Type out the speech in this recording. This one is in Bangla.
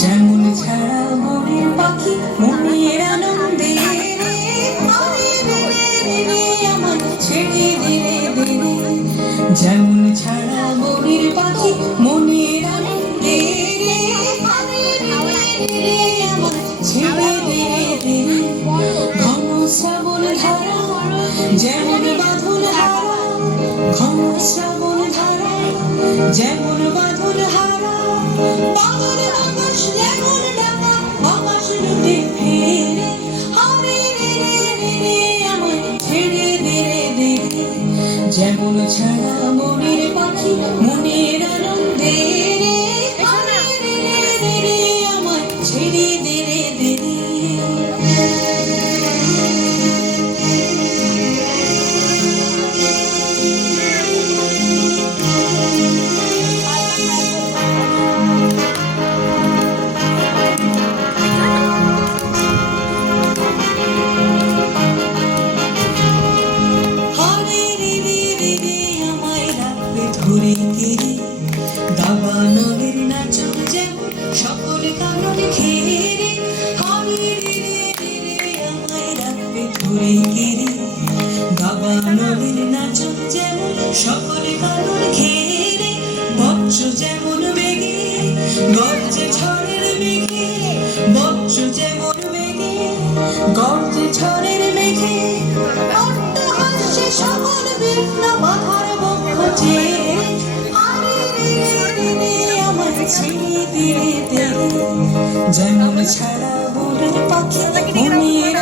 যেমন ছাড়া মনের পাখি মনের আনন্দে আমার ছেড়ে দিলে দিলে যেমন ছাড়া মনের পাখি মনের আনন্দে আমার ছেড়ে দিলে দিলে ঘন শ্রাবণ ধারা যেমন বাঁধন হারা ঘন শ্রাবণ ধারা যেমন বাঁধন হারা বাঁধন আকাশ যেমন ডাকা আকাশ লুটে ফেরে হারে রে রে রে আমার ছেড়ে দে রে যেমন ছাড়া মনের পাখি মনের আনন্দে রে হারে রে রে রে আমার ছেড়ে দে রে ধরে গিয়ে দাবানলের নাচন যেমন সকল কারণ ঘেরে হারে রে রে রে আমায় রাখবে ধরে গিয়ে দাবানলের নাচন যেমন সকল কারণ ঘেরে বজ্র যেমন বেগে গর্জে ঝড়ের মেঘে বজ্র যেমন বেগে গর্জে ঝড়ের মেঘে অট্টহাস্যে সকল বিঘ্ন বাধার বক্ষ চেয়ে যেমন ছাড়া মনের পাখি মনের